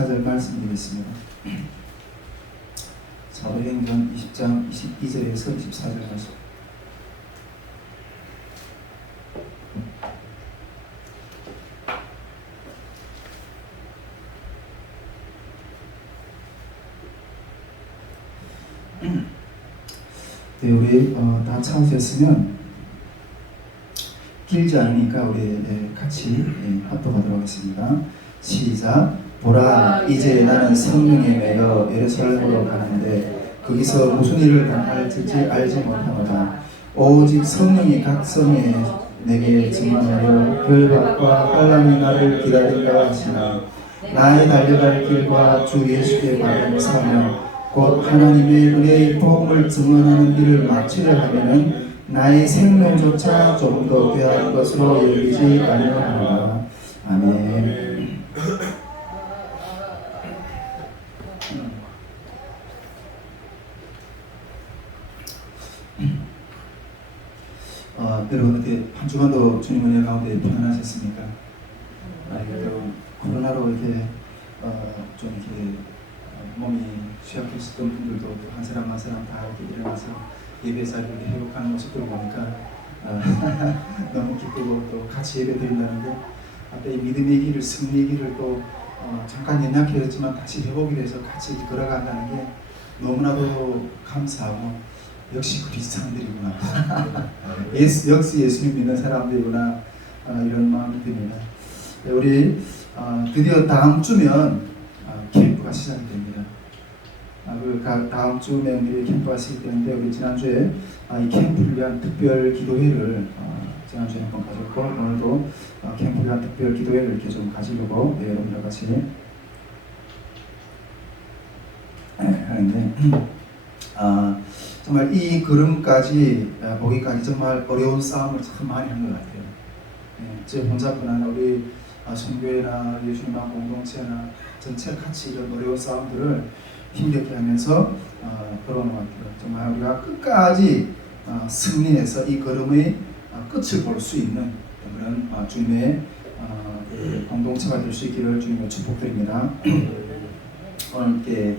24절 말씀드리겠습니다. 사도행전 20장 22절에서 24절 말씀. 네, 우리 다 찾으셨으면 길지 않으니까 우리 같이 합독하도록 하겠습니다. 시작. 보라, 이제 나는 성령에 매여 예루살렘으로 가는데 거기서 무슨 일을 당할지 알지 못하노라. 오직 성령이 각 성에 내게 증언하여 결박과 환난이 나를 기다린다 하시나 나의 달려갈 길과 주 예수의 받은 사명 곧 하나님의 은혜의 복음을 증언하는 일을 마치려 하면은 나의 생명조차 조금 더 귀한 것으로 여기지 아니하노라. 아멘. 여러분 어떻게 한 주간도 주님 은혜 가운데 평안하셨습니까? 그래도 코로나로 이렇게 좀 이렇게 몸이 취약했었던 분들도 한 사람 한 사람 다 이렇게 일어나서 예배 자리를 회복하는 모습을 보니까 너무 기쁘고 또 같이 예배 드린다는 게 앞에 믿음의 길을 승리의 길을 또 잠깐 연약해졌지만 다시 회복이 돼서 같이 걸어간다는 게 너무나도 감사하고 역시 그리스도 사람들이구나. 역시 예수님 믿는 사람들이구나. 이런 마음이 듭니다. 우리 드디어 다음 주면 캠프가 시작이 됩니다. 다음 주면 우리 캠프가 시작되는데 우리 지난주에 이 캠프를 위한 특별 기도회를 지난주에 한번 가졌고 오늘도 캠프를 위한 특별 기도회를 이렇게 좀 가지려고 여러분과 같이 하는데 정말 이 걸음까지 보기까지 정말 어려운 싸움을 참 많이 한 것 같아요. 제 혼자뿐 아니라 우리 선교회나 예수님과 공동체나 전체 같이 이런 어려운 싸움들을 힘겹게 하면서 걸어온 것 같아요. 정말 우리가 끝까지 승리해서 이 걸음의 끝을 볼 수 있는 그런 주님의 공동체가 될 수 있기를 주님을 축복드립니다. 오늘 이렇게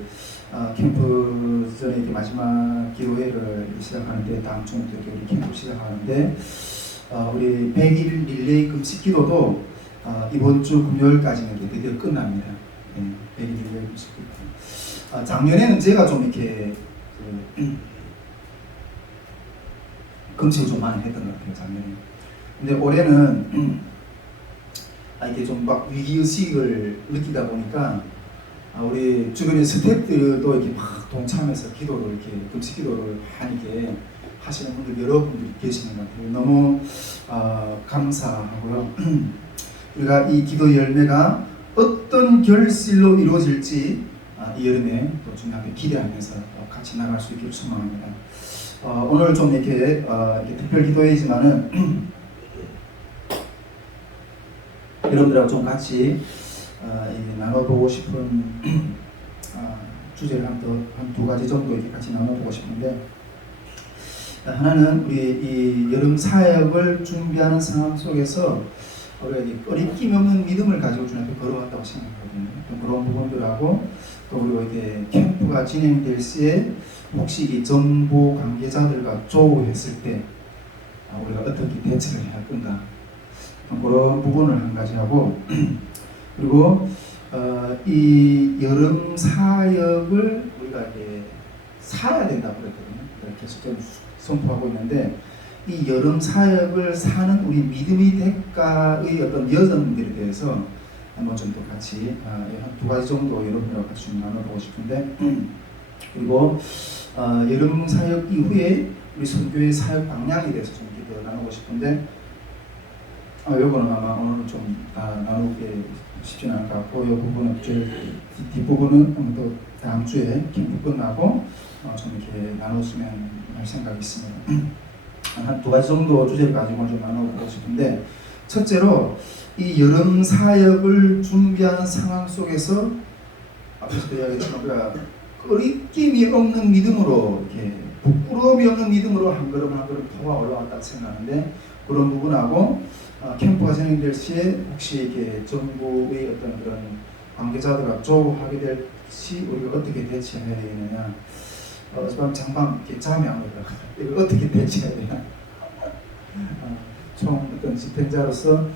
캠프 전에 이렇게 마지막 기도회를 시작하는데 다음 주부터 우리 캠프 시작하는데 우리 100일 릴레이 금식 기도도 이번 주 금요일까지는 드디어 끝납니다. 100일 릴레이 금식 기도. 작년에는 제가 좀 이렇게 금식을 좀 많이 했던 것 같아요. 작년에. 근데 올해는 이렇게 좀 막 위기의식을 느끼다 보니까 우리 주변의 스태프들도 이렇게 막 동참해서 기도를 이렇게 금식 기도를 하니까 하시는 분들 여러분들이 계시는 것 같아요. 너무 감사하고요. 우리가 이 기도 열매가 어떤 결실로 이루어질지 이 여름에 또 중요하게 기대하면서 같이 나갈 수 있기를 소망합니다. 오늘 좀 이렇게 특별 기도회이지만은 여러분들하고 좀 같이 나눠보고 싶은 주제를 한 두 가지 정도 이렇게 같이 나눠보고 싶은데 하나는 우리 이 여름 사역을 준비하는 상황 속에서 우리가 꺼리낌 없는 믿음을 가지고 주님 앞에 걸어왔다고 생각하거든요. 그런 부분들하고 또 우리가 이게 캠프가 진행될 시에 혹시 이 정보 관계자들과 조우했을 때 우리가 어떻게 대처를 해야 할 건가 그런 부분을 한 가지 하고 그리고 이 여름 사역을 우리가 이제 사야 된다고 그랬거든요. 계속 좀 선포하고 있는데 이 여름 사역을 사는 우리 믿음의 대가의 어떤 여정들에 대해서 한번 좀 더 같이 한 두 가지 정도 여러분들하고 같이 좀 나눠보고 싶은데 그리고 여름 사역 이후에 우리 선교의 사역 방향에 대해서 좀 이렇게 더 나누고 싶은데 요거는 아마 오늘은 좀 다 나누기 쉽지는 않을 것 같고 이 부분은 뒷부분은 또 다음 주에 캠프 끝나고 좀 이렇게 나눠주면 할 생각이 있습니다. 한 두 가지 정도 주제를 가지고 좀 나눠보고 싶은데 첫째로 이 여름 사역을 준비하는 상황 속에서 앞에서도 이야기했지만 우리가 꺼리낌이 없는 믿음으로 이렇게 부끄러움이 없는 믿음으로 한 걸음 한 걸음 터가 올라왔다고 생각하는데 그런 부분하고 캠프가 진행될 시에 혹시 이렇게 정부의 어떤 그런 관계자들과 조하게 될 시 우리가 어떻게 대처해야 되느냐. 어젯밤 장밤 이렇게 잠이 안 오더라고요. 이걸 어떻게 대처해야 되나. 총 어떤 집행자로서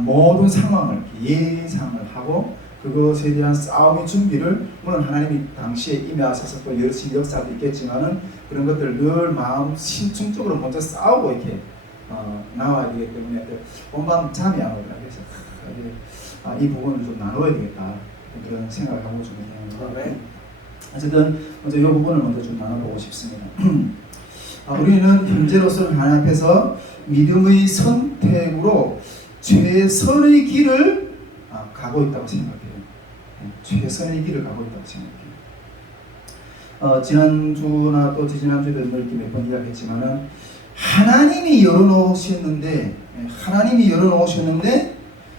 모든 상황을 예상을 하고 그것에 대한 싸움의 준비를, 물론 하나님이 당시에 임하셔서 또 열심히 역사도 있겠지만은 그런 것들 늘 마음 심층적으로 먼저 싸우고 이렇게 나와야 되기 때문에 온밤 잠이 안 오더라고요. 그래서 이 부분을 좀 나눠야 되겠다 그런 생각을 하고 좀 했는데, 어쨌든 먼저 이 부분을 먼저 좀 나눠보고 싶습니다. 우리는 현재로서는 하나님 앞에서 믿음의 선택으로 최선의 길을 가고 있다고 생각해요. 최선의 길을 가고 있다고 생각해요. 지난주나 또 지지난주에도 이렇게 몇 번 이야기했지만은 하나님이 열어놓으셨는데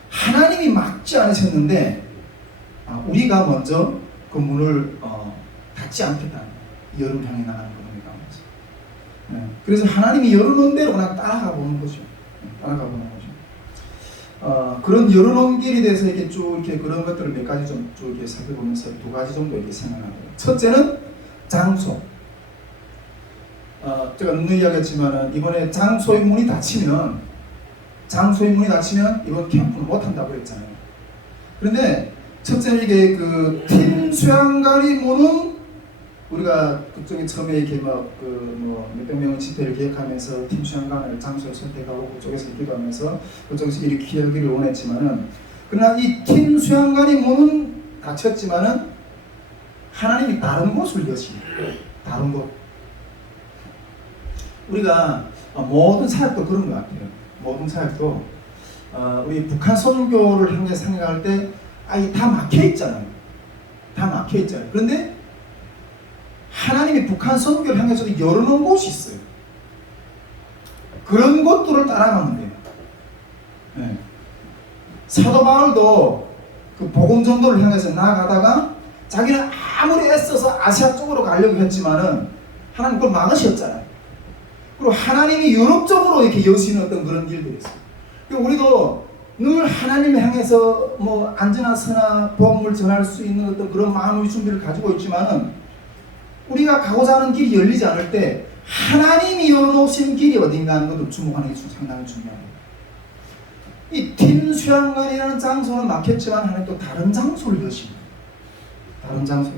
하나님이 막지 않으셨는데 우리가 먼저 그 문을 닫지 않겠다는 거예요. 열을 향해 나가는 겁니다. 그래서 하나님이 열어놓은 대로 그냥 따라가 보는 거죠. 그런 열어놓은 길에 대해서 이렇게 쭉 이렇게 그런 것들을 몇 가지 좀 쭉 이렇게 살펴보면서 두 가지 정도 이렇게 생각합니다. 첫째는 장소. 제가 누누이 이야기했지만은 이번에 장소의 문이 닫히면 이번 캠프는 못 한다고 했잖아요. 그런데 첫째는 이게 그 팀 수양관이 문은 우리가 그쪽에 처음에 이렇게 몇백 명의 집회를 기획하면서 팀 수양관을 장소를 선택하고 그쪽에서 기도하면서 그쪽에서 이렇게 기하기를 원했지만은, 그러나 이 팀 수양관이 문은 닫혔지만은 하나님이 다른 곳을 여시는 다른 곳. 우리가 모든 사역도 그런 것 같아요. 모든 사역도 우리 북한 선교를 향해 생각할 때 다 막혀 있잖아요. 그런데 하나님이 북한 선교를 향해서도 열어놓은 곳이 있어요. 그런 곳들을 따라가면 돼요. 네. 사도 바울도 그 복음 전도를 향해서 나아가다가 자기는 아무리 애써서 아시아 쪽으로 가려고 했지만은 하나님 그걸 막으셨잖아요. 그리고 하나님이 유럽 쪽으로 이렇게 여시는 어떤 그런 일들이 있어요. 그리고 우리도 늘 하나님을 향해서 안전하서나 복음을 전할 수 있는 어떤 그런 마음의 준비를 가지고 있지만은 우리가 가고자 하는 길이 열리지 않을 때 하나님이 열어놓으신 길이 어딘가 하는 것도 주목하는 게 상당히 중요합니다. 이 팀 수양관이라는 장소는 막혔지만 하나님 또 다른 장소를 여십니다. 다른 장소.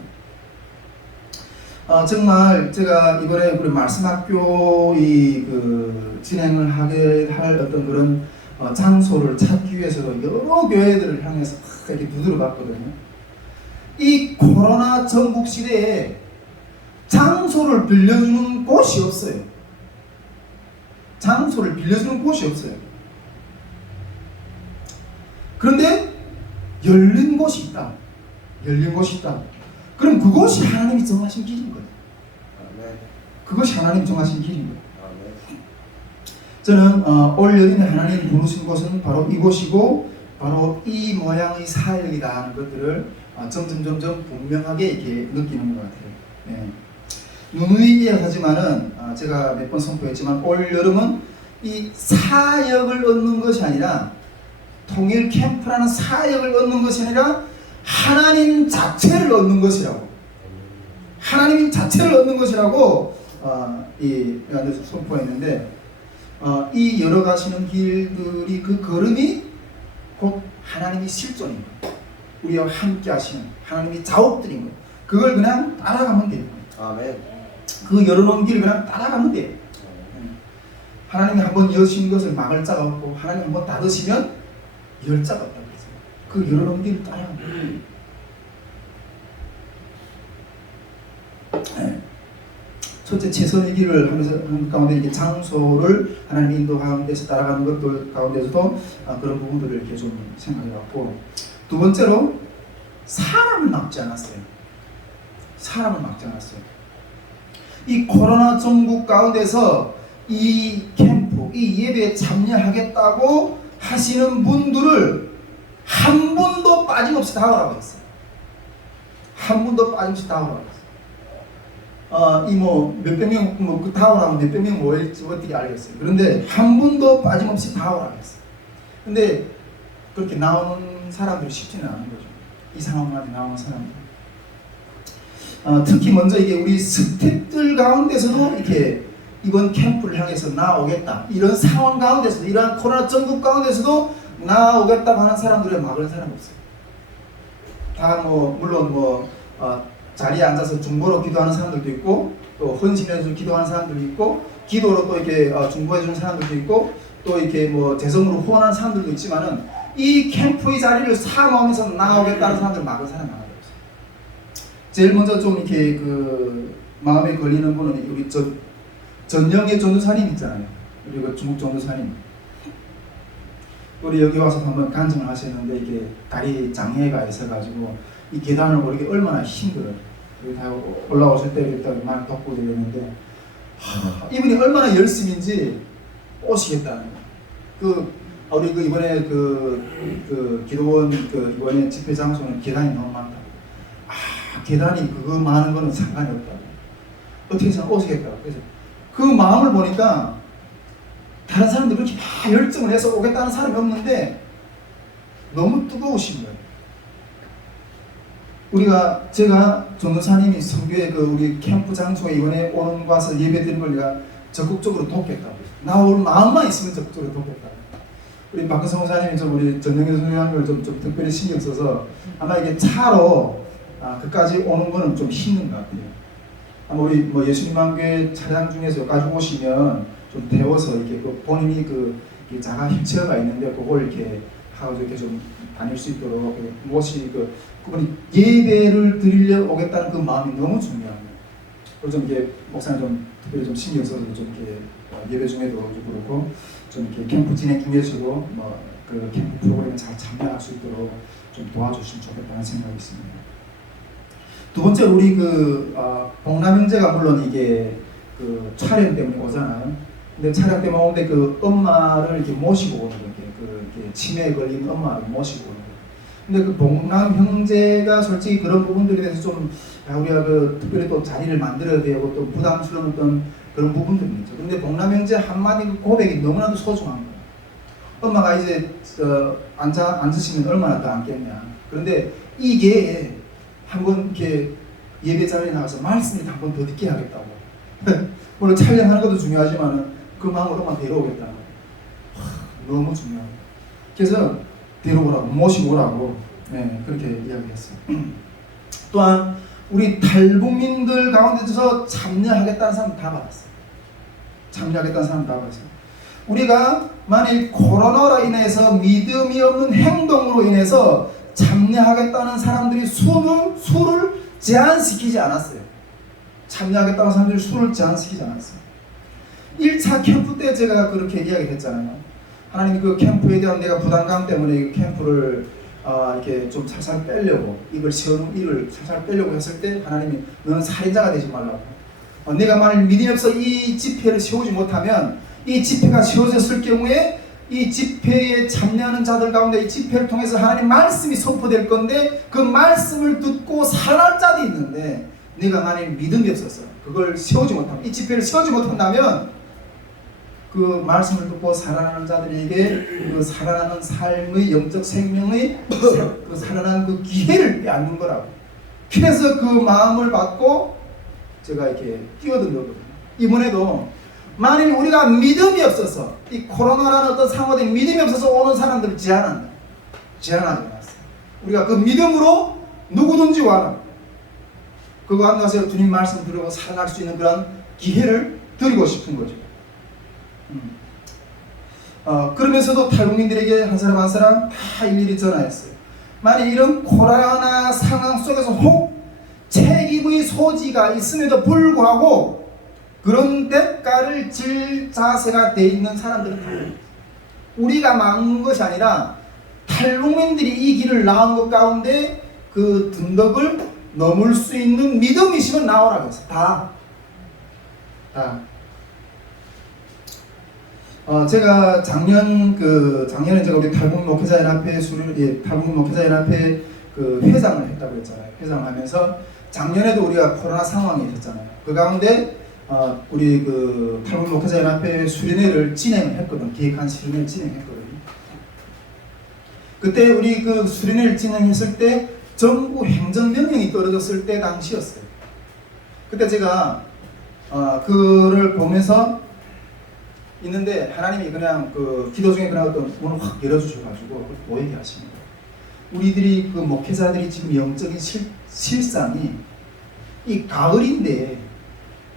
정말 제가 이번에 우리 말씀학교 진행을 하게 할 어떤 그런 장소를 찾기 위해서도 여러 교회들을 향해서 이렇게 두드려 봤거든요. 이 코로나 전국 시대에 장소를 빌려주는 곳이 없어요. 그런데 열린 곳이 있다. 그럼 그것이 하나님이 정하신 길인 거예요. 그것이 하나님이 정하신 길인 거예요. 저는 올 여름에 하나님 부르신 곳은 바로 이곳이고 바로 이 모양의 사역이다 하는 것들을 점점 분명하게 이렇게 느끼는 것 같아요. 네. 누누이 이야기하지만은 제가 몇 번 선포했지만 올 여름은 이 사역을 얻는 것이 아니라 통일 캠프라는 사역을 얻는 것이 아니라 하나님 자체를 얻는 것이라고. 내가 선포했는데 이 열어가시는 길들이 그 걸음이 곧 하나님이 실존인 거예요. 우리와 함께 하시는 하나님이 자업들인 거예요. 그걸 그냥 따라가면 돼요. 아멘. 그 열어놓은 길을 그냥 따라가면 돼요. 하나님이 한번 여신 것을 막을 자가 없고 하나님이 한번 닫으시면 열 자가 없다고 했어요. 그 열어놓은 길을 따라가면 돼요. 첫째 최선의 길을 하면서 하는 가운데 이게 장소를 하나님 인도 가운데서 따라가는 것들 가운데서도 그런 부분들을 이렇게 좀 생각해봤고, 두 번째로 사람을 막지 않았어요. 이 코로나 전국 가운데서 이 캠프, 이 예배에 참여하겠다고 하시는 분들을 한 분도 빠짐없이 다 오라고 했어요. 몇백 명, 다 오라면 몇백 명 모일지 어떻게 알겠어요. 그런데 한 분도 빠짐없이 다 오라고 했어요. 근데 그렇게 나오는 사람들이 쉽지는 않은 거죠. 이 상황까지 나온 사람들. 특히 먼저 이게 우리 스태프들 가운데서도 이렇게 이번 캠프를 향해서 나오겠다, 이런 상황 가운데서도, 이러한 코로나 전국 가운데서도 나오겠다고 하는 사람들을 막을 사람 없어요. 다 물론 자리에 앉아서 중보로 기도하는 사람들도 있고, 또 헌신해서 기도하는 사람들도 있고, 기도로 또 이렇게 중보해주는 사람들도 있고, 또 이렇게 재성으로 후원하는 사람들도 있지만은, 이 캠프의 자리를 사모하면서 나오겠다는 사람들을 막을 사람이 하나도 없어요. 제일 먼저 좀 이렇게 마음에 걸리는 분은 우리 전영의 전도사님 있잖아요. 우리 중국 전도사님. 우리 여기 와서 한번 간증을 하셨는데, 이게 다리 장애가 있어가지고 이 계단을 오르기 얼마나 힘들어요. 여기 다 올라오실 때 일단 많이 덮고 되는데, 이분이 얼마나 열심인지 오시겠다는 거예요. 우리 이번에 기도원 이번에 집회 장소는 계단이 너무 많다고. 계단이 그거 많은 거는 상관이 없다고. 어떻게 해서 오시겠다고. 그래서 그 마음을 보니까 다른 사람들이 그렇게 막 열정을 해서 오겠다는 사람이 없는데 너무 뜨거우신 거예요. 제가 전도사님이 성교회 우리 캠프 장소에 이번에 오는 와서 예배 드리는 걸 내가 적극적으로 돕겠다고. 나올 마음만 있으면 적극적으로 돕겠다고. 우리 박근성 목사님이 우리 전영희 선생님을 좀 특별히 신경 써서 아마 이게 차로 그까지 오는 거는 좀 힘든 것 같아요. 아마 우리 예수님 한교회 차량 중에서 여기까지 오시면 좀 데워서 이렇게 본인이 자가 휠체어가 있는데 그걸 이렇게 하고 이렇게 좀 다닐 수 있도록 그분이 예배를 드리려 오겠다는 그 마음이 너무 중요합니다. 그래서 좀 이렇게 목사님 좀 특별히 좀 신경 써서 좀 이렇게 예배 중에도 좀 그렇고 좀 이렇게 캠프 진행 중에서도 그 캠프 프로그램에 잘 참여할 수 있도록 좀 도와주시면 좋겠다는 생각이 있습니다. 두 번째, 우리 복남 형제가 물론 이게 촬영 때문에 오잖아요. 근데 촬영 때문에 오는데 엄마를 이렇게 모시고 오는 거예요. 치매에 걸린 엄마를 모시고 오는 거예요. 근데 복남 형제가 솔직히 그런 부분들에 대해서 좀 우리가 특별히 또 자리를 만들어야 되고 또 부담스러운 그런 부분들이 있죠. 근데 복남 형제 한마디 고백이 너무나도 소중한 거예요. 엄마가 이제 앉으시면 얼마나 더 앉겠냐. 그런데 이게 한번 이렇게 예배 자리에 나가서 말씀을 한 번 더 듣게 하겠다고. 물론 촬영하는 것도 중요하지만 그 마음으로만 데려오겠다. 너무 중요합니다. 그래서 데려오라고, 모시고 오라고, 그렇게 이야기했어요. 또한 우리 탈북민들 가운데서 참여하겠다는 사람 다 받았어요. 참여하겠다는 사람 다 받았어요. 우리가 만일 코로나로 인해서 믿음이 없는 행동으로 인해서 참여하겠다는 사람들이 수를 제한시키지 않았어요. 참여하겠다는 사람들이 수를 제한시키지 않았어요. 1차 캠프 때 제가 그렇게 이야기했잖아요. 하나님이 그 캠프에 대한 내가 부담감 때문에 이 캠프를 이렇게 좀 살살 빼려고, 이걸 세우는 일을 살살 빼려고 했을 때 하나님이 너는 살인자가 되지 말라고. 내가 만일 믿음이 없어 이 집회를 세우지 못하면 이 집회가 세워졌을 경우에 이 집회에 참여하는 자들 가운데 이 집회를 통해서 하나님 말씀이 선포될 건데 그 말씀을 듣고 살아날 자도 있는데 네가 만일 믿음이 없어서 그걸 세우지 못하면, 이 집회를 세우지 못한다면 그 말씀을 듣고 살아나는 자들에게 그 살아나는 삶의 영적 생명의 그 살아나는 그 기회를 빼앗는 거라고. 그래서 그 마음을 받고 제가 이렇게 뛰어든 거거든요. 이번에도 만일 우리가 믿음이 없어서 이 코로나라는 어떤 상황에 믿음이 없어서 오는 사람들을 제한하지 않았어요. 우리가 그 믿음으로 누구든지 와라. 그거 안 가서 주님 말씀 들으고 살아날 수 있는 그런 기회를 드리고 싶은 거죠. 그러면서도 탈북민들에게 한 사람 한 사람 다 일일이 전화했어요. 만약 이런 코로나 상황 속에서 혹 책임의 소지가 있음에도 불구하고 그런 대가를 질 자세가 돼 있는 사람들은 우리가 막는 것이 아니라 탈북민들이 이 길을 나온 것 가운데 그 등덕을 넘을 수 있는 믿음이 있으면 나오라고 했어요. 다. 제가 작년에 제가 우리 탈북민 목회자연합회 탈북민 목회자연합회 그 회장을 했다고 했잖아요. 회장을 하면서 작년에도 우리가 코로나 상황이 있었잖아요. 그 가운데 우리 그 탈북민 목회자연합회 수련회를 진행을 했거든. 기획한 수련회를 진행했거든요. 그때 우리 그 수련회를 진행했을 때 정부 행정명령이 떨어졌을 때 당시였어요. 그때 제가 그를 보면서 있는데 하나님이 그냥 그 기도 중에 그냥 어떤 문을 확 열어주셔가지고 뭐 얘기하시는 거예요. 우리들이 그 목회자들이 지금 영적인 실상이 이 가을인데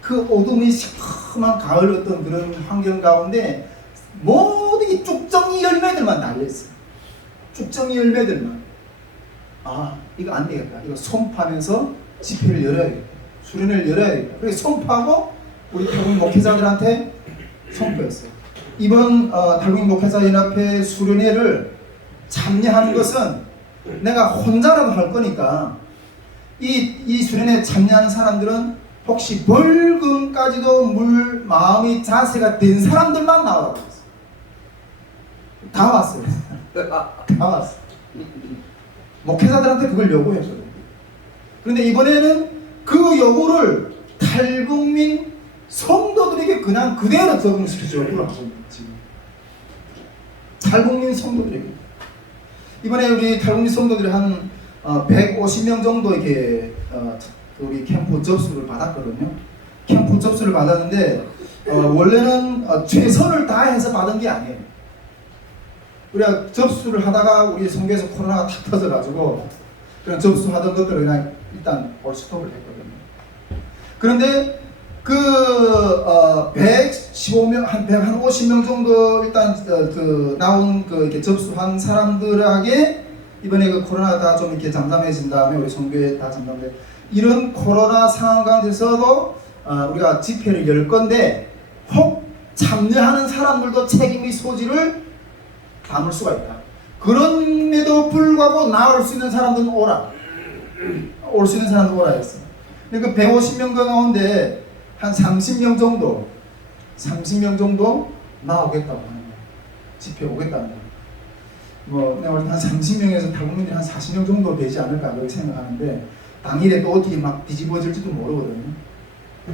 그 어둠이 시커먼 가을 어떤 그런 환경 가운데 모든 이 쭉정이 열매들만 달려있어요. 쭉정이 열매들만. 이거 안 되겠다. 이거 손파면서 집회를 열어야겠다. 수련회를 열어야겠다. 그래서 손파고 우리 탈북민 목회자들한테 선포했어요. 이번 탈북민 목회자연합회 수련회를 참여하는 것은 내가 혼자라도 할 거니까 이 수련회에 참여하는 사람들은 혹시 벌금까지도 물 마음이 자세가 된 사람들만 나오라고 했어요. 다 왔어요. 다 왔어요. 목회자들한테 그걸 요구했거든요. 그런데 이번에는 그 요구를 탈북민 성도들에게 그냥 그대로 적용시켜 요구를 하고 있는 지금. 탈북민 성도들에게. 이번에 우리 탈북민 성도들이 한 150명 정도 이렇게 우리 캠프 접수를 받았거든요. 캠프 접수를 받았는데 원래는 최선을 다해서 받은 게 아니에요. 우리가 접수를 하다가 우리 성교에서 코로나가 탁 터져가지고 그냥 접수하던 것들을 그냥 일단 올스톱을 했거든요. 그런데 그 115명 한 150명 정도 일단 그 나온 그 이렇게 접수한 사람들에게 이번에 그 코로나 다 좀 이렇게 잠잠해진 다음에 우리 성교에 다 잠잠돼 이런 코로나 상황 가운데서도 우리가 집회를 열 건데 혹 참여하는 사람들도 책임의 소지를 담을 수가 있다. 그럼에도 불구하고 나올 수 있는 사람들은 오라. 올 수 있는 사람들은 오라 했어요. 근데 그 150명 가운데 한 30명 정도 나오겠다고 하는 거예요. 집회 오겠다는 거예요. 뭐 내가 볼 때 한 30명에서 탈북민들이 한 40명 정도 되지 않을까 그렇게 생각하는데 당일에 또 어떻게 막 뒤집어질지도 모르거든요.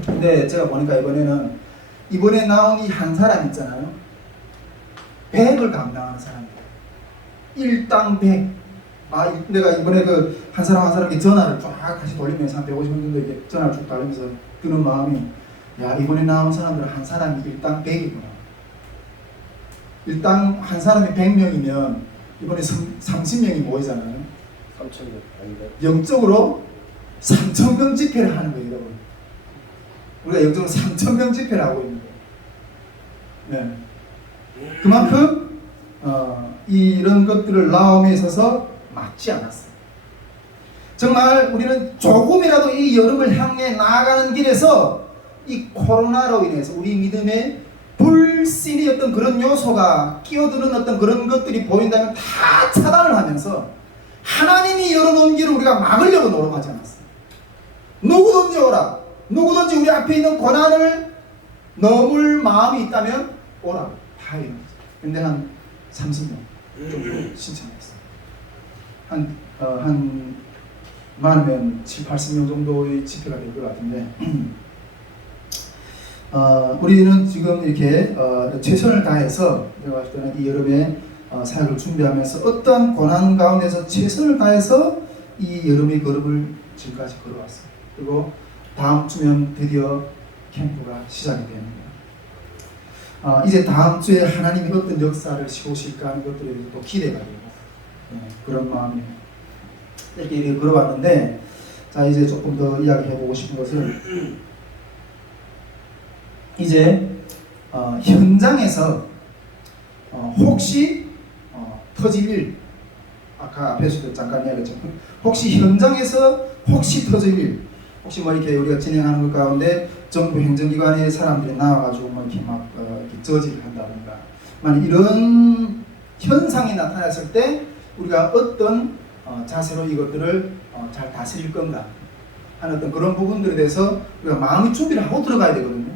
근데 제가 보니까 이번에 나온 이 한 사람 있잖아요. 100을 감당하는 사람이에요. 일당 100. 내가 이번에 그 한 사람에게 전화를 쫙 다시 돌리면서 한 150명 정도 이렇게 전화를 쭉 달리면서 드는 마음이 야 이번에 나온 사람들은 한 사람이 일당 100이구나. 일당 한 사람이 100명이면 이번에 30명이 모이잖아요. 3,000명 아닌가요? 영적으로 3,000명 집회를 하는 거예요. 여러분. 우리가 영적으로 3,000명 집회를 하고 있는 거예요. 네. 그만큼 이런 것들을 나옴에 있어서 맞지 않았어요. 정말 우리는 조금이라도 이 여름을 향해 나아가는 길에서 이 코로나로 인해서 우리 믿음에 불신이 어떤 그런 요소가 끼어드는 어떤 그런 것들이 보인다면 다 차단을 하면서 하나님이 열어놓은 길을 우리가 막으려고 노력하지 않았어요. 누구든지 오라. 누구든지 우리 앞에 있는 고난을 넘을 마음이 있다면 오라. 다 이런 거죠. 근데 한 30명 정도 신청했어요. 한 많으면 7, 80명 정도의 집회가 될 것 같은데 우리는 지금 이렇게 최선을 다해서 제가 봤을 때는 이 여름에 사역을 준비하면서 어떠한 고난 가운데서 최선을 다해서 이 여름의 걸음을 지금까지 걸어왔어요. 그리고 다음 주면 드디어 캠프가 시작이 됩니다. 이제 다음 주에 하나님이 어떤 역사를 시우실까 하는 것들에 대해서 또 기대가 되고 그런 마음이에요. 이렇게 걸어왔는데 자 이제 조금 더 이야기해보고 싶은 것은 이제 현장에서 혹시 터질 일 아까 앞에서도 잠깐 이야기했죠. 혹시 현장에서 혹시 터질 일 혹시 뭐 이렇게 우리가 진행하는 것 가운데 정부 행정기관의 사람들이 나와가지고 뭐 이렇게 막 이렇게 저지를 한다든가 만약 이런 현상이 나타났을 때 우리가 어떤 자세로 이것들을 잘 다스릴 건가 하는 어떤 그런 부분들에 대해서 우리가 마음의 준비를 하고 들어가야 되거든요.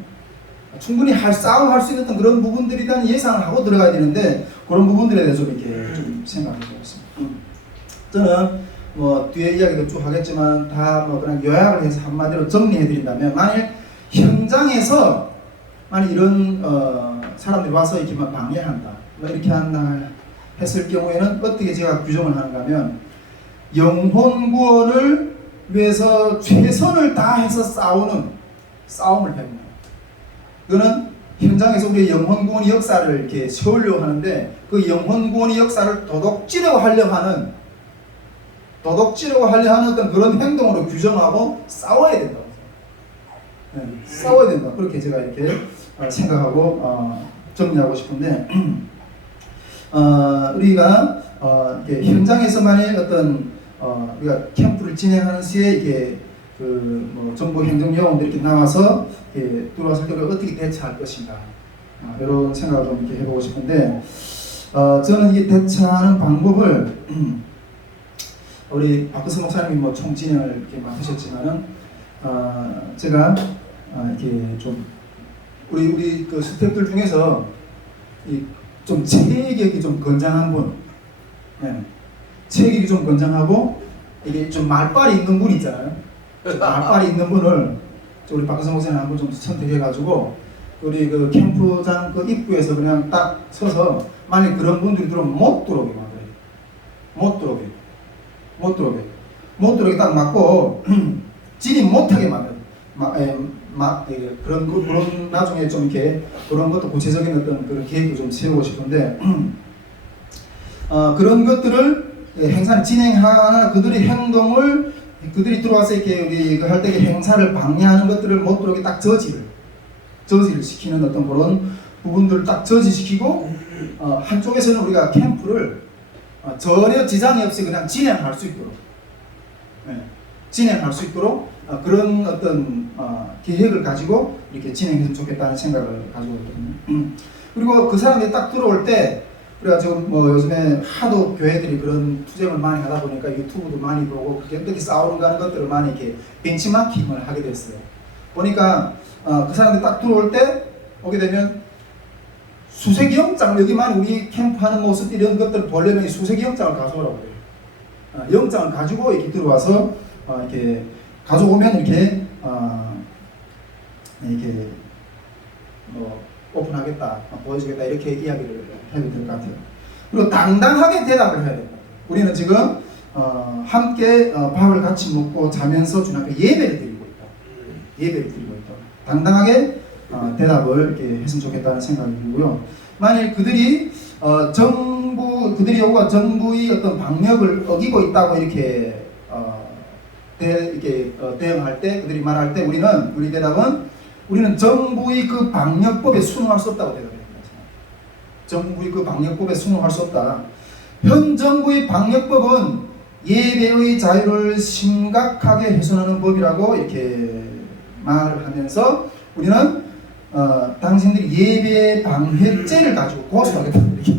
충분히 싸움할 수 있는 어떤 그런 부분들에 대한 예상을 하고 들어가야 되는데 그런 부분들에 대해서 좀 이렇게 좀 생각해 보겠습니다. 저는 뭐 뒤에 이야기도 쭉 하겠지만 다 뭐 그냥 요약을 해서 한마디로 정리해 드린다면 만일 현장에서 만약 이런 사람들이 와서 이렇게 막 방해한다 뭐 이렇게 한다 했을 경우에는 어떻게 제가 규정을 하는가 하면 영혼 구원을 위해서 최선을 다해서 싸우는 싸움을 해야 됩니다. 그거는 현장에서 우리의 영혼 구원의 역사를 이렇게 세우려고 하는데 그 영혼 구원의 역사를 도둑질하고 하려 하는 어떤 그런 행동으로 규정하고 싸워야 된다고. 싸워야 된다. 그렇게 제가 이렇게 생각하고 정리하고 싶은데 우리가 이렇게 현장에서만의 어떤 우리가 캠프를 진행하는 시에 이게 뭐 정부 행정요원들이 이렇게 나와서 이렇게 들어와서 우리가 어떻게 대처할 것인가 이런 생각을 좀 이렇게 해보고 싶은데 저는 이 대처하는 방법을 우리 박근성 목사님이 뭐 총진행을 이렇게 맡으셨지만은 제가 이렇게 좀 우리 그 스태프들 중에서 좀 체격이 좀 건장한 분, 체격이 좀 건장하고 이게 좀 말빨이 있는 분 있잖아요. 말빨이 있는 분을 우리 박근성 목사님 한 분 좀 선택해가지고 우리 그 캠프장 그 입구에서 그냥 딱 서서 만약 그런 분들이 들어오면 못 들어오게 만들어요. 못 들어오게 딱 막고 진입 못하게 만들어요. 그런 나중에 좀 이렇게 그런 것도 구체적인 어떤 그런 계획도 좀 세우고 싶은데 그런 것들을 행사를 진행하나 그들의 행동을 그들이 들어와서 이렇게 우리 할 때 행사를 방해하는 것들을 못 들어오게 딱 저지를 시키는 어떤 그런 부분들을 딱 저지시키고 한쪽에서는 우리가 캠프를 전혀 지장이 없이 그냥 진행할 수 있도록 그런 어떤 계획을 가지고 이렇게 진행했으면 좋겠다는 생각을 가지고 있거든요. 그리고 그 사람이 딱 들어올 때 우리가 지금 뭐 요즘에 하도 교회들이 그런 투쟁을 많이 하다 보니까 유튜브도 많이 보고 그렇게 어떻게 싸우는가 하는 것들을 많이 이렇게 벤치마킹을 하게 됐어요. 보니까 그 사람들이 딱 들어올 때 오게 되면 수색 영장 여기만 우리 캠프하는 모습 이런 것들 보려면 수색 영장을 가져오라고 그래요. 영장을 가지고 이렇게 들어와서 이렇게 가져오면 이렇게 뭐 오픈하겠다, 보여주겠다 이렇게 이야기를 해야 될 것 같아요. 그리고 당당하게 대답을 해야 됩니다. 우리는 지금 함께 밥을 같이 먹고 자면서 주님께 예배를 드리고 있다. 당당하게 대답을 이렇게 했으면 좋겠다는 생각이 들고요. 만일 그들이 그들이 요구한 정부의 어떤 방역을 어기고 있다고 이렇게 대응할 때, 그들이 말할 때 우리 대답은 우리는 정부의 그 방역법에 순응할 수 없다고 대답합니다. 정부의 그 방역법에 순응할 수 없다. 현 정부의 방역법은 예배의 자유를 심각하게 훼손하는 법이라고 이렇게 말을 하면서 우리는 당신들이 예배 방해죄를 가지고 고소하겠다 이렇게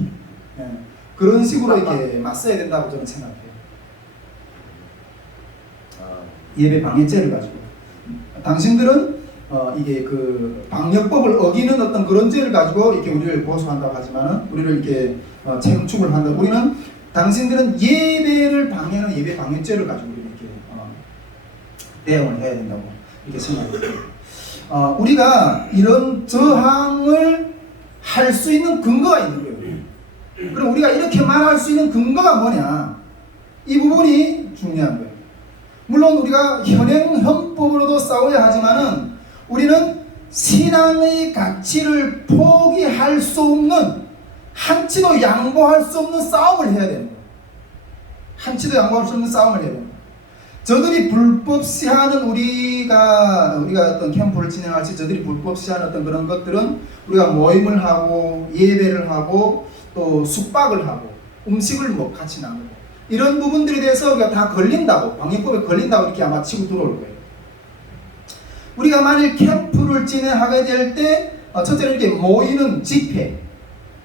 그런 식으로 이렇게 맞서야 된다고 저는 생각해요. 예배 방해죄를 가지고 당신들은 이게 그 방역법을 어기는 어떤 그런 죄를 가지고 이렇게 우리를 고소한다고 하지만은 우리를 이렇게 책임축을 한다. 우리는 당신들은 예배를 방해하는 예배 방해죄를 가지고 이렇게 대응을 해야 된다고 이렇게 생각합니다. 우리가 이런 저항을 할 수 있는 근거가 있는 거예요. 그럼 우리가 이렇게 말할 수 있는 근거가 뭐냐? 이 부분이 중요한 거예요. 물론 우리가 현행 헌법으로도 싸워야 하지만은 우리는 신앙의 가치를 포기할 수 없는 한치도 양보할 수 없는 싸움을 해야 됩니다. 한치도 양보할 수 없는 싸움을 해야 됩니다. 저들이 불법 시하는 우리가 어떤 캠프를 진행할 때 저들이 불법 시하는 어떤 그런 것들은 우리가 모임을 하고 예배를 하고 또 숙박을 하고 음식을 뭐 같이 나누고 이런 부분들에 대해서 우리가 다 걸린다고 방역법에 걸린다고 이렇게 아마 치고 들어올 거예요. 우리가 만일 캠프를 진행하게 될 때 첫째는 이렇게 모이는 집회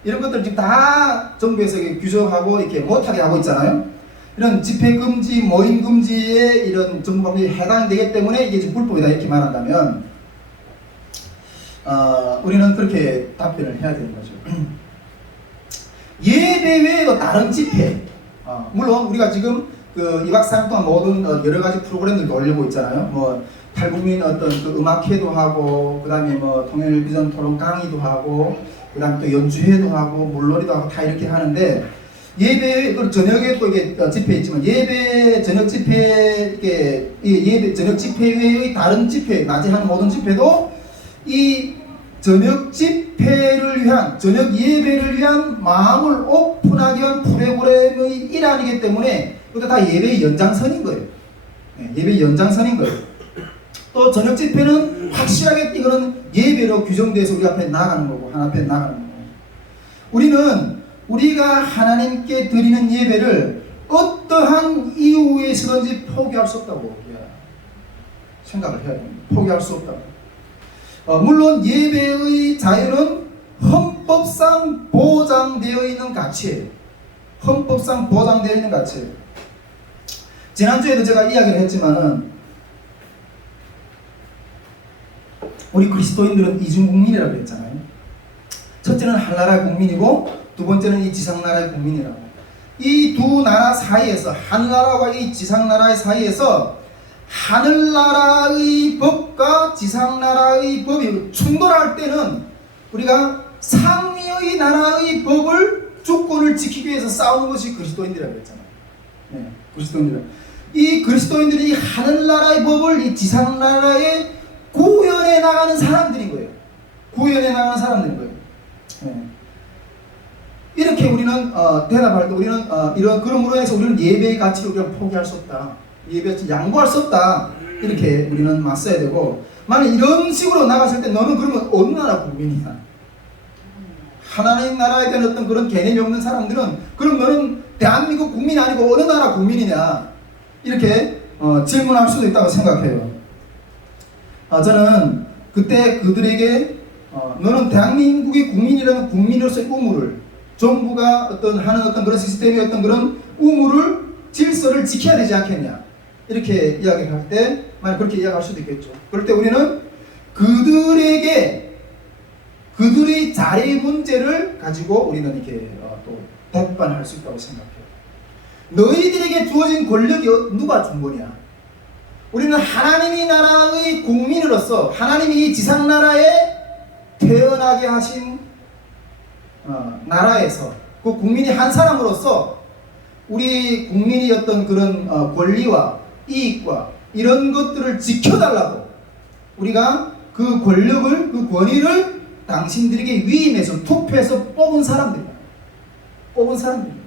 이런 것들 지금 다 정부에서 규정하고 이렇게 못하게 하고 있잖아요. 이런 집회 금지, 모임 금지에 이런 정부 법률이 해당되기 때문에 이게 지금 불법이다 이렇게 말한다면 우리는 그렇게 답변을 해야 되는 거죠. 예배 외에도 다른 집회 물론 우리가 지금 그 2박 3일 동안 모든 여러 가지 프로그램들 올리고 있잖아요. 뭐 탈북민 어떤 그 음악회도 하고 그다음에 뭐 통일 비전 토론 강의도 하고 그다음에 또 연주회도 하고 물놀이도 하고 다 이렇게 하는데 예배 저녁에 또 이게 집회 있지만 예배 저녁 집회 이게 예배 저녁 집회 외의 다른 집회 낮에 하는 모든 집회도 이 저녁 집회를 위한 저녁 예배를 위한 마음을 오픈하기 위한 프로그램의 일환이기 때문에 이것도 다 예배의 연장선인 거예요. 예배의 연장선인 거예요. 또 저녁 집회는 확실하게 이거는 예배로 규정돼서 우리 앞에 나가는 거고 하나님 앞에 나가는 거고 우리가 하나님께 드리는 예배를 어떠한 이유에서든지 포기할 수 없다고 생각을 해야 됩니다. 포기할 수 없다고. 물론 예배의 자유는 헌법상 보장되어 있는 가치예요. 헌법상 보장되어 있는 가치예요. 지난주에도 제가 이야기를 했지만은 우리 그리스도인들은 이중국민이라고 했잖아요. 첫째는 한나라의 국민이고 두 번째는 이 지상나라의 국민이라고. 이 두 나라 사이에서 한나라와 이 지상나라의 사이에서 하늘나라의 법과 지상나라의 법이 충돌할 때는 우리가 상위의 나라의 법을 주권을 지키기 위해서 싸우는 것이 그리스도인들이라고 했잖아요. 네, 그리스도인들. 이 그리스도인들이 이 하늘나라의 법을 이 지상나라에 구현해 나가는 사람들인 거예요. 구현해 나가는 사람들인 거예요. 네. 이렇게 우리는 대답할 때 우리는 그러므로 해서 우리는 예배의 가치를 우리가 포기할 수 없다. 예배에 양보할 수 없다. 이렇게 우리는 맞서야 되고, 만약 이런 식으로 나갔을 때 너는 그러면 어느 나라 국민이야? 하나님 나라에 대한 어떤 그런 개념이 없는 사람들은 그럼 너는 대한민국 국민이 아니고 어느 나라 국민이냐? 이렇게 질문할 수도 있다고 생각해요. 저는 그때 그들에게 너는 대한민국의 국민이라는 국민으로서의 의무를 정부가 하는 어떤 그런 시스템의 어떤 그런 의무를 질서를 지켜야 되지 않겠냐 이렇게 이야기할 때 만약 그렇게 이야기할 수도 있겠죠. 그럴 때 우리는 그들의 자리 문제를 가지고 우리는 이렇게 또 대판할 수 있다고 생각해요. 너희들에게 주어진 권력이 누가 준 거냐? 우리는 하나님의 나라의 국민으로서 하나님이 이 지상나라에 태어나게 하신 나라에서 그 국민이 한 사람으로서 우리 국민이 어떤 그런 권리와 이익과 이런 것들을 지켜달라고 우리가 그 권력을 그 권위를 당신들에게 위임해서 투표해서 뽑은 사람들입니다. 뽑은 사람들입니다.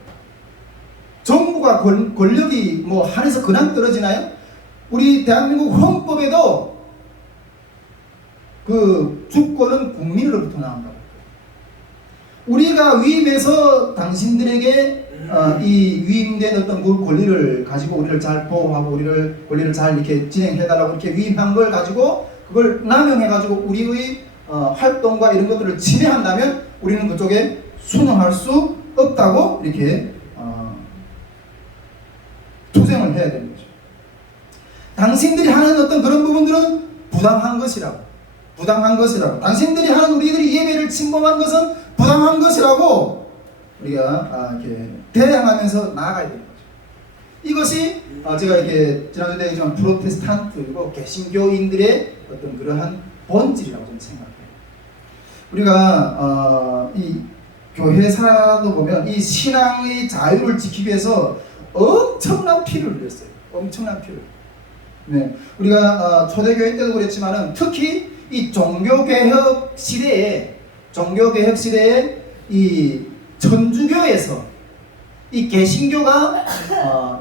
정부가 권력이 뭐 하늘에서 그냥 떨어지나요? 우리 대한민국 헌법에도 그 주권은 국민으로부터 나온다고. 우리가 위임해서 당신들에게 이 위임된 어떤 그 권리를 가지고 우리를 잘 보호하고 우리를 권리를 잘 이렇게 진행해달라고 이렇게 위임한 걸 가지고 그걸 남용해가지고 우리의 활동과 이런 것들을 침해한다면 우리는 그쪽에 순응할 수 없다고 이렇게 투쟁을 해야 되는 거죠. 당신들이 하는 어떤 그런 부분들은 부당한 것이라고. 당신들이 하는 우리들이 예배를 침범한 것은 부당한 것이라고 우리가 이렇게 대항하면서 나아가야 되는 거죠. 이것이 제가 이렇게 지난주에 얘기했지만 프로테스탄트이고 개신교인들의 어떤 그러한 본질이라고 저는 생각해요. 우리가 이 교회사도 보면 이 신앙의 자유를 지키기 위해서 엄청난 피를 흘렸어요. 엄청난 피를. 네, 우리가 초대교회 때도 그랬지만은 특히 이 종교개혁 시대에 이 천주교에서 이 개신교가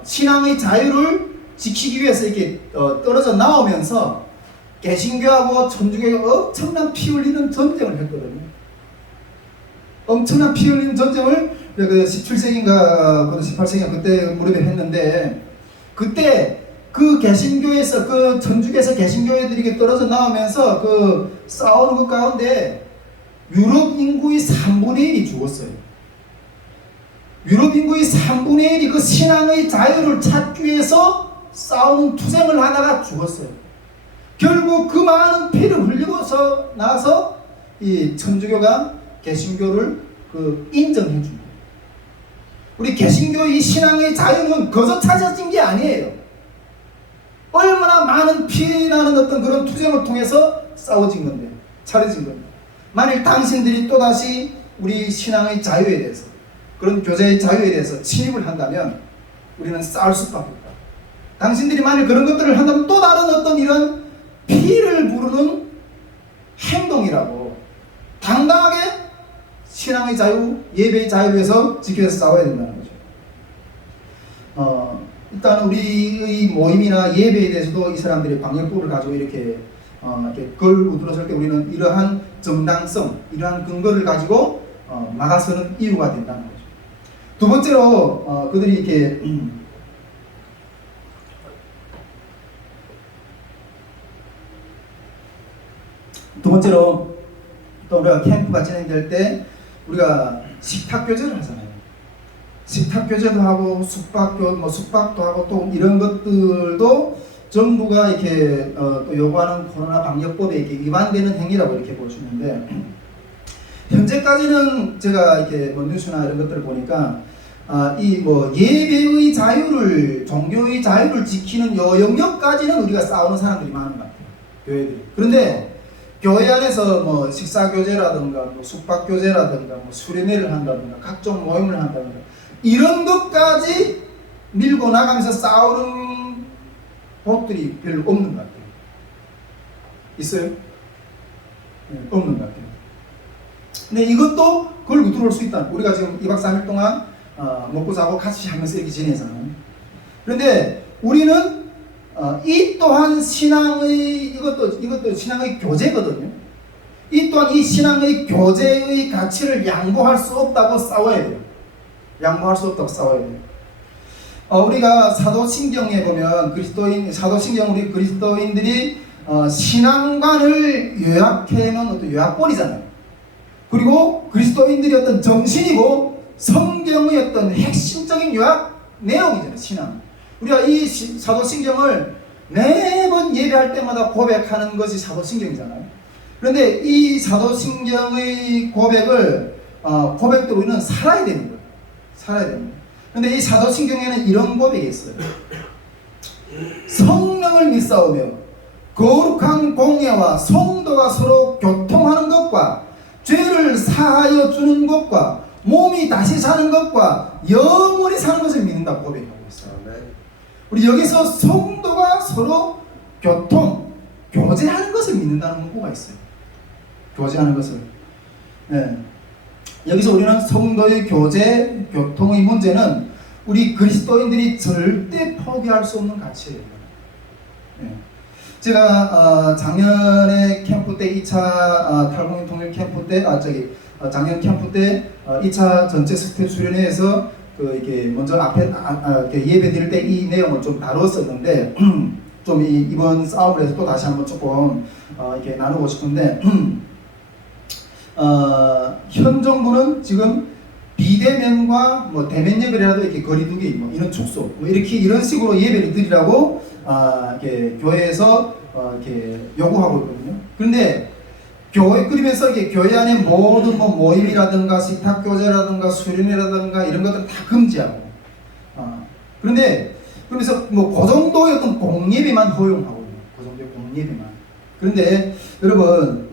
신앙의 자유를 지키기 위해서 이렇게 떨어져 나오면서 개신교하고 천주교가 엄청난 피 흘리는 전쟁을 했거든요. 엄청난 피 흘리는 전쟁을 그 17세기인가 18세기인가 그때 무렵에 했는데 그때 그 개신교에서 그 천주교에서 개신교회들이 떨어져 나오면서 그 싸우는 것 가운데 유럽 인구의 3분의 1이 죽었어요. 유럽 인구의 3분의 1이 그 신앙의 자유를 찾기 위해서 싸우는 투쟁을 하다가 죽었어요. 결국 그 많은 피를 흘리고서 나서 이 천주교가 개신교를 인정해 준 거예요. 우리 개신교의 이 신앙의 자유는 거저 찾아진 게 아니에요. 얼마나 많은 피 나는 어떤 그런 투쟁을 통해서 싸워진 건데, 차려진 겁니다. 만일 당신들이 또다시 우리 신앙의 자유에 대해서 그런 교제의 자유에 대해서 침입을 한다면 우리는 싸울 수밖에 없다. 당신들이 만일 그런 것들을 한다면 또 다른 어떤 이런 피를 부르는 행동이라고 당당하게 신앙의 자유, 예배의 자유를 위해서 지켜서 싸워야 된다는 거죠. 일단 우리의 모임이나 예배에 대해서도 이 사람들이 방역법을 가지고 이렇게 걸고 들어설 때 우리는 이러한 정당성, 이러한 근거를 가지고 막아서는 이유가 된다는 거죠. 두 번째로 그들이 이렇게 또 우리가 캠프가 진행될 때 우리가 식탁 교제를 하잖아요. 식탁 교제도 하고 숙박도 하고 또 이런 것들도 정부가 이렇게 또 요구하는 코로나 방역법에 이렇게 위반되는 행위라고 이렇게 보시는데, 현재까지는 제가 이렇게 뉴스나 이런 것들을 보니까 이 예배의 자유를, 종교의 자유를 지키는 요 영역까지는 우리가 싸우는 사람들이 많은 것 같아요, 교회들이. 그런데 교회 안에서 식사 교제라든가 숙박 교제라든가 수련회를 한다든가 각종 모임을 한다든가 이런 것까지 밀고 나가면서 싸우는 곳들이 별로 없는 것 같아요. 있어요? 네, 없는 것 같아요. 근데 이것도 걸고 들어올 수 있다. 우리가 지금 2박 3일 동안 먹고 자고 같이 하면서 이렇게 지내잖아요. 그런데 우리는 이 또한 이것도 신앙의 교제거든요. 이 또한 이 신앙의 교제의 가치를 양보할 수 없다고 싸워야 돼요. 양보할 수 없다고 싸워야 돼요. 우리가 사도신경에 보면 사도신경 우리 그리스도인들이 신앙관을 요약해 놓은 어떤 요약본이잖아요. 그리고 그리스도인들이 어떤 정신이고 성경의 어떤 핵심적인 요약 내용이잖아요. 신앙. 우리가 이 사도신경을 매번 예배할 때마다 고백하는 것이 사도신경이잖아요. 그런데 이 사도신경의 고백도 우리는 살아야 되는 거예요. 살아야 됩니다. 그런데 이 사도신경에는 이런 고백이 있어요. 성령을 믿사오며 거룩한 공예와 성도가 서로 교통하는 것과 죄를 사하여 주는 것과 몸이 다시 사는 것과 영원히 사는 것을 믿는다고 고백하고 있어요. 우리 여기서 성도가 서로 교제하는 것을 믿는다는 문구가 있어요. 교제하는 것을. 네. 여기서 우리는 성도의 교통의 문제는 우리 그리스도인들이 절대 포기할 수 없는 가치예요. 네. 제가 작년에 캠프 때 2차 탈북민 통일 캠프 때 작년 캠프 때 2차 전체 스텝 수련회에서 이렇게 먼저 앞에 이렇게 예배 드릴 때 이 내용을 좀 다뤘었는데 좀 이번 싸움을 해서 또 다시 한번 조금 이렇게 나누고 싶은데 현 정부는 지금 비대면과 대면 예배라도 이렇게 거리두기 이런 축소 이런 식으로 예배를 드리라고 이렇게 교회에서 이렇게 요구하고 있거든요. 그런데 그러면서 이게 교회 안에 모든 모임이라든가 식탁 교제라든가 수련회라든가 이런 것들은 다 금지하고 그러면서 그 정도의 어떤 공예배만 허용하고 그 정도의 공예배만. 그런데 여러분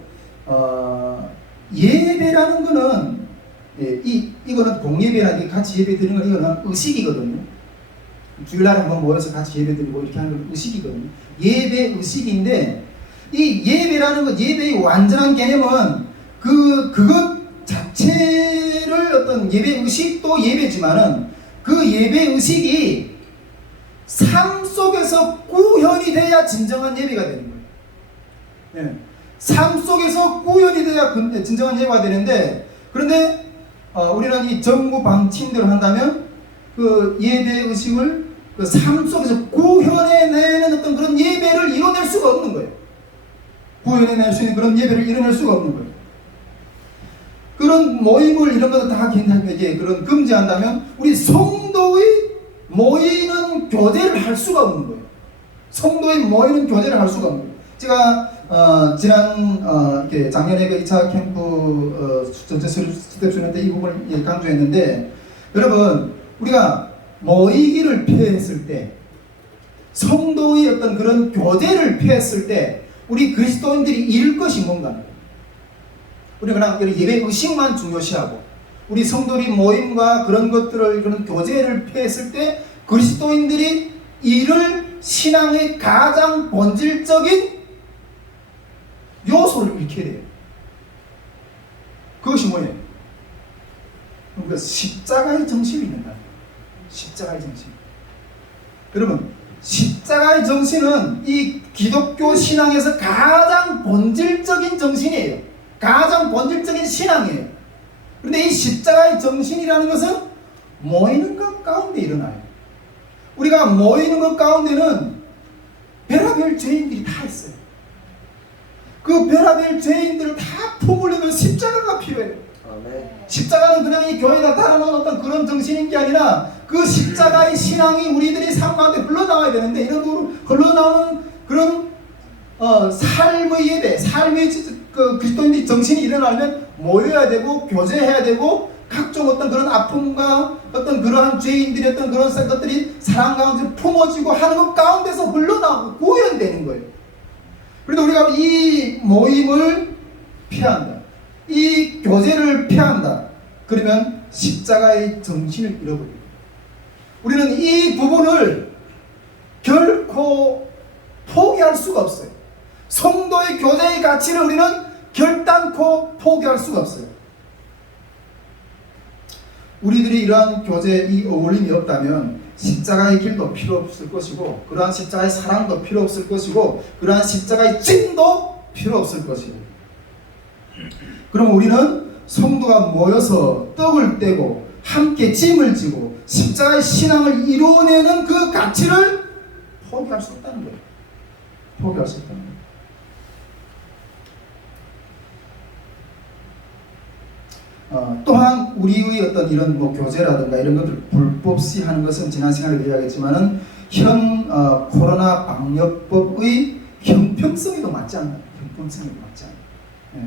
예배라는 거는 이거는 공예배나 같이 예배 드리는 건 이거는 의식이거든요. 주일날에 한번 모여서 같이 예배 드리고 이렇게 하는 건 의식이거든요. 예배 의식인데 이 예배라는 것, 예배의 완전한 개념은 그것 자체를 어떤 예배 의식도 예배지만은 그 예배 의식이 삶 속에서 구현이 돼야 진정한 예배가 되는 거예요. 네. 삶 속에서 구현이 돼야 진정한 예배가 되는데, 그런데 우리는 이 정부 방침대로 한다면 그 예배 의식을 그 삶 속에서 구현해내는 어떤 그런 예배를 이뤄낼 수가 없는 거예요. 구현해낼 수 있는 그런 예배를 이뤄낼 수가 없는 거예요. 그런 모임을 이런 것도 다 이제 그런 금지한다면 우리 성도의 모이는 교제를 할 수가 없는 거예요. 성도의 모이는 교제를 할 수가 없는 거예요. 제가 지난 작년에 그 2차 캠프 전체 스텝 수련 때 이 부분을 강조했는데, 여러분 우리가 모이기를 피했을 때, 성도의 어떤 그런 교제를 피했을 때 우리 그리스도인들이 잃을 것이 뭔가? 우리가 그냥 예배 의식만 중요시하고 우리 성도리 모임과 그런 것들을 그런 교제를 폐했을 때 그리스도인들이 이를 신앙의 가장 본질적인 요소를 잃게 돼요. 그것이 뭐예요? 그러니까 십자가의 정신이 있는다. 십자가의 정신. 여러분, 십자가의 정신은 이 기독교 신앙에서 가장 본질적인 정신이에요. 가장 본질적인 신앙이에요. 그런데 이 십자가의 정신이라는 것은 모이는 것 가운데 일어나요. 우리가 모이는 것 가운데는 별의별 죄인들이 다 있어요. 그 별의별 죄인들을 다 품으려면 십자가가 필요해요. 아멘. 십자가는 그냥 이 교회에 나타나는 어떤 그런 정신인 게 아니라 그 십자가의 신앙이 우리들의 삶 가운데 흘러나와야 되는데, 이런 흘러나오는 그런 삶의 예배, 삶의 그 그리스도인의 정신이 일어나려면 모여야 되고 교제해야 되고 각종 어떤 그런 아픔과 어떤 그러한 죄인들의 어떤 그런 것들이 사랑 가운데 품어지고 하는 것 가운데서 흘러나오고 구현되는 거예요. 그런데 우리가 이 모임을 피한다, 이 교제를 피한다, 그러면 십자가의 정신을 잃어버립니다. 우리는 이 부분을 결코 포기할 수가 없어요. 성도의 교제의 가치를 우리는 결단코 포기할 수가 없어요. 우리들이 이러한 교제의 어울림이 없다면 십자가의 길도 필요 없을 것이고, 그러한 십자가의 사랑도 필요 없을 것이고, 그러한 십자가의 찜도 필요 없을 것이고, 그럼 우리는 성도가 모여서 떡을 떼고 함께 짐을 지고 십자가의 신앙을 이루어내는 그 가치를 포기할 수 없다는 거예요. 포기할 수 없다는 거예요. 또한 우리의 어떤 이런 교제라든가 이런 것들 불법시 하는 것은 지난 시간에 이야기했지만은 현 코로나 방역법의 형평성에도 맞지 않나요? 형평성에도 맞지 않아요. 네.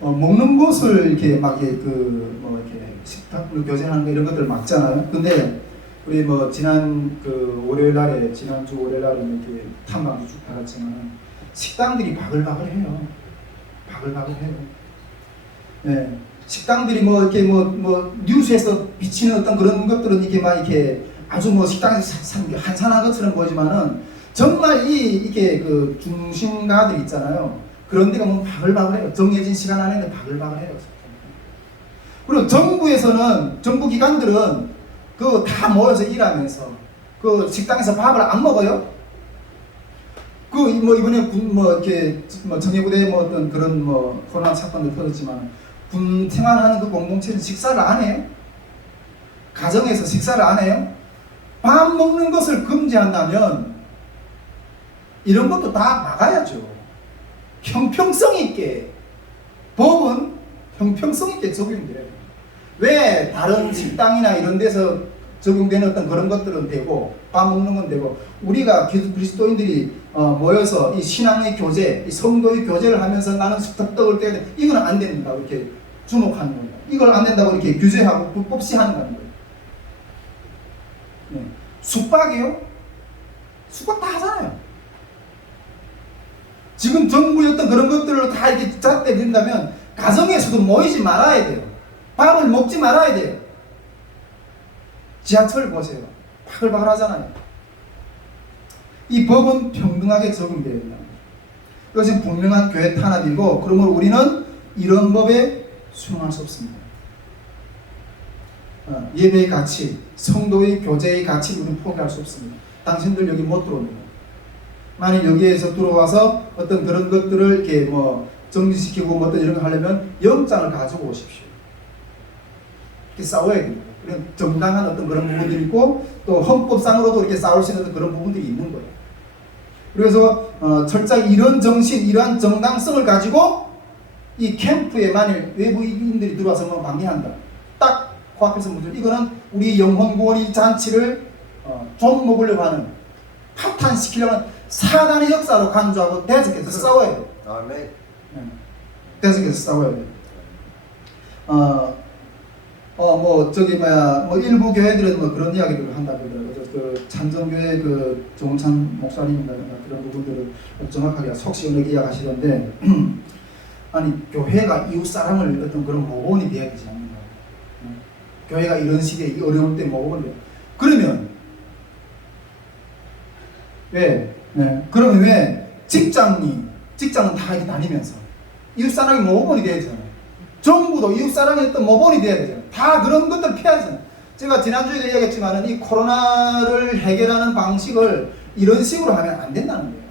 먹는 것을 이렇게 막 이렇게 식탁 교제하는 거 이런 것들 막잖아요. 근데 우리 지난 지난주 월요일 날에 이렇게 탐방도 쭉 받았지만 식당들이 바글바글해요. 바글바글해요. 네. 식당들이 이렇게 뉴스에서 비치는 어떤 그런 것들은 이렇게 막 이렇게 아주 식당에서 한산한 것처럼 보이지만은 정말 이렇게 그 중심가들 있잖아요. 그런 데가 바글바글해요. 정해진 시간 안에는 바글바글해요. 그리고 정부 기관들은 그 다 모여서 일하면서 그 식당에서 밥을 안 먹어요. 그 이번에 이렇게 정예부대 어떤 그런 코로나 사건도 터졌지만 군 생활하는 그 공동체는 식사를 안 해요. 가정에서 식사를 안 해요. 밥 먹는 것을 금지한다면 이런 것도 다 막아야죠. 형평성 있게, 법은 형평성 있게 적용돼요. 왜 다른 식당이나 이런 데서 적용되는 어떤 그런 것들은 되고 밥 먹는 건 되고, 우리가 그리스도인들이 모여서 이 신앙의 교제, 이 성도의 교제를 하면서 나는 떡을 떼야 돼, 이건 안 된다고 이렇게 주목하는 겁니다. 이걸 안 된다고 이렇게 규제하고 불법시 하는 겁니다. 네. 숙박이요? 숙박 다 하잖아요. 지금 정부의 어떤 그런 것들로 다 이렇게 잣대된다면 가정에서도 모이지 말아야 돼요. 밥을 먹지 말아야 돼요. 지하철 보세요. 바글바글 하잖아요. 이 법은 평등하게 적용되어야 된다. 이것은 분명한 교회 탄압이고, 그러므로 우리는 이런 법에 수용할 수 없습니다. 예배의 가치, 성도의 교제의 가치를 우리는 포기할 수 없습니다. 당신들 여기 못 들어옵니다. 만약 여기에서 들어와서 어떤 그런 것들을 이렇게 정지시키고 어떤 이런 거 하려면 영장을 가지고 오십시오. 이렇게 싸워야 됩니다. 그런 정당한 어떤 그런 부분들이 있고, 또 헌법상으로도 이렇게 싸울 수 있는 그런 부분들이 있는 거예요. 그래서 철저히 이런 정신, 이러한 정당성을 가지고 이 캠프에 만일 외부인들이 들어와서 방해한다, 딱 코앞에서 문제, 이거는 우리 영혼구원의 잔치를 좀 먹으려고 하는, 파탄시키려는 사단의 역사로 간주하고 대적해서 싸워야 돼요. 아멘. 대적해서 싸워야 돼요. 일부 교회들은 그런 이야기들을 한다고 그러더라고요. 그 찬정교회 그 정운찬 목사님이라든가 그런 부분들을 정확하게 속시 어느 이야기하시던데, 아니 교회가 이웃 사랑을 어떤 그런 모범이 돼야 되지 않는가? 교회가 이런 시대에 이 어려울 때 모범이 돼야. 그러면 왜? 네. 그러면 왜 직장은 다 이렇게 다니면서 이웃 사랑이 모범이 돼야 되잖아요. 정부도 이웃 사랑의 어떤 모범이 돼야 되잖아요. 다 그런 것들 피해야 되잖아요. 제가 지난주에도 이야기했지만은 이 코로나를 해결하는 방식을 이런 식으로 하면 안 된다는 거예요.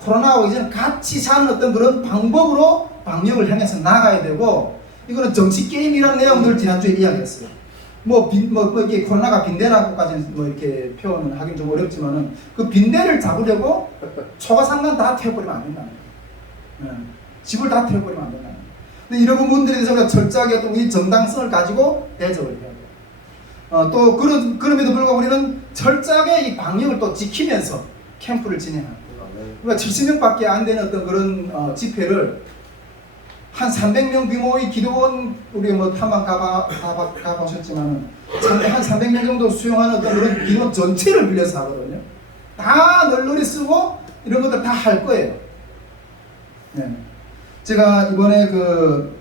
코로나하고 이제는 같이 사는 어떤 그런 방법으로 방역을 향해서 나가야 되고, 이거는 정치 게임이라는 내용들을 지난주에 이야기했어요. 이게 코로나가 빈대라고까지는 이렇게 표현을 하긴 좀 어렵지만은 그 빈대를 잡으려고 초가상간 다 태워버리면 안 된다는 거예요. 집을 다 태워버리면 안 된다는 거예요. 근데 이런 부분들에 대해서 우리가 철저하게 어떤 이 정당성을 가지고 대접을 해야 돼요. 또 그럼에도 불구하고 우리는 철저하게 이 방역을 또 지키면서 캠프를 진행하는 거예요. 그러니까 70명밖에 안 되는 어떤 그런 집회를 한 300명 규모의 기도원, 우리 탐방 가보셨지만 한 300명 정도 수용하는 어떤 그런 기도원 전체를 빌려서 하거든요. 다 널널히 쓰고 이런 것들 다 할 거예요. 네. 제가 이번에 그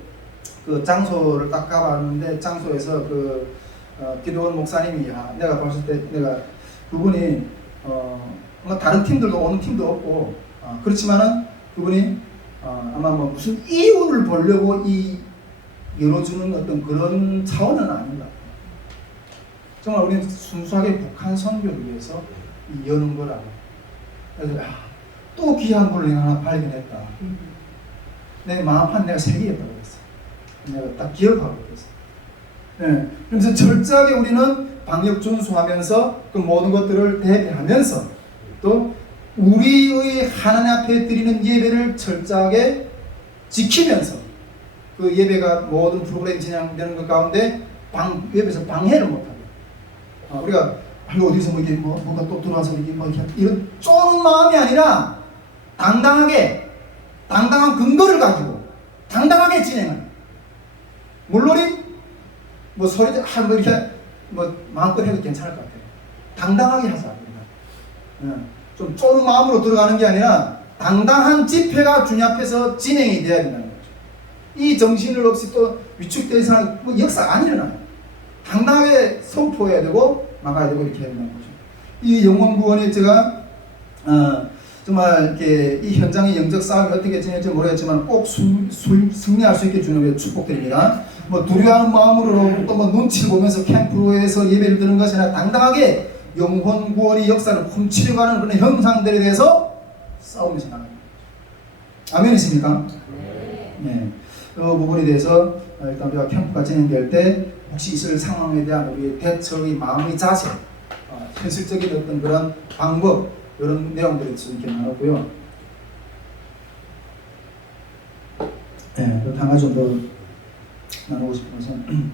장소를 딱 가봤는데, 장소에서 기도원 목사님이, 내가 봤을 때 그분이 다른 팀들도 오는 팀도 없고, 그렇지만은 그분이 아마 무슨 이윤을 보려고 열어주는 어떤 그런 차원은 아닌 것 같아요. 정말 우리는 순수하게 북한 선교를 위해서 여는 거라고. 그래서 또 귀한 분을 하나 발견했다. 내 마음판 내가 세 개였다고 그랬어. 내가 딱 기억하고 그랬어. 네. 그래서 철저하게 우리는 방역 준수하면서 그 모든 것들을 대비하면서 또 우리의 하나님 앞에 드리는 예배를 철저하게 지키면서 그 예배가 모든 프로그램이 진행되는 것 가운데 예배에서 방해를 못하고, 우리가 어디서 뭔가 또 들어와서 이런 쫄은 마음이 아니라 당당한 근거를 가지고 당당하게 진행하는. 물론이 소리 이렇게 마음껏 해도 괜찮을 것 같아요. 당당하게 하자. 좀 쫄은 마음으로 들어가는 게 아니라 당당한 집회가 주님 앞에서 진행이 돼야 된다는 거죠. 이 정신을 없이 또 위축돼서 역사가 안 일어나요. 당당하게 선포해야 되고 막아야 되고 이렇게 해야 된다는 거죠. 이 영혼구원이 제가 정말 이렇게 이 현장의 영적 싸움이 어떻게 진행될지 모르겠지만 꼭 승리할 수 있게 주님의 축복드립니다. 두려워하는 마음으로 또 눈치를 보면서 캠프에서 예배를 드는 것이 아니라 당당하게 영혼 구원의 역사를 훔치려고 하는 그런 형상들에 대해서 싸우면서 나갑니다. 아멘이십니까? 네. 그 부분에 대해서 일단 우리가 캠프가 진행될 때 혹시 있을 상황에 대한 우리의 대처의 마음의 자세, 현실적인 어떤 그런 방법, 이런 내용들을 이렇게 나눴고요. 네, 또 한 가지 좀 더 나누고 싶은 것은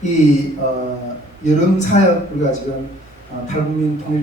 이 여름 사역, 우리가 지금 탈북민 통일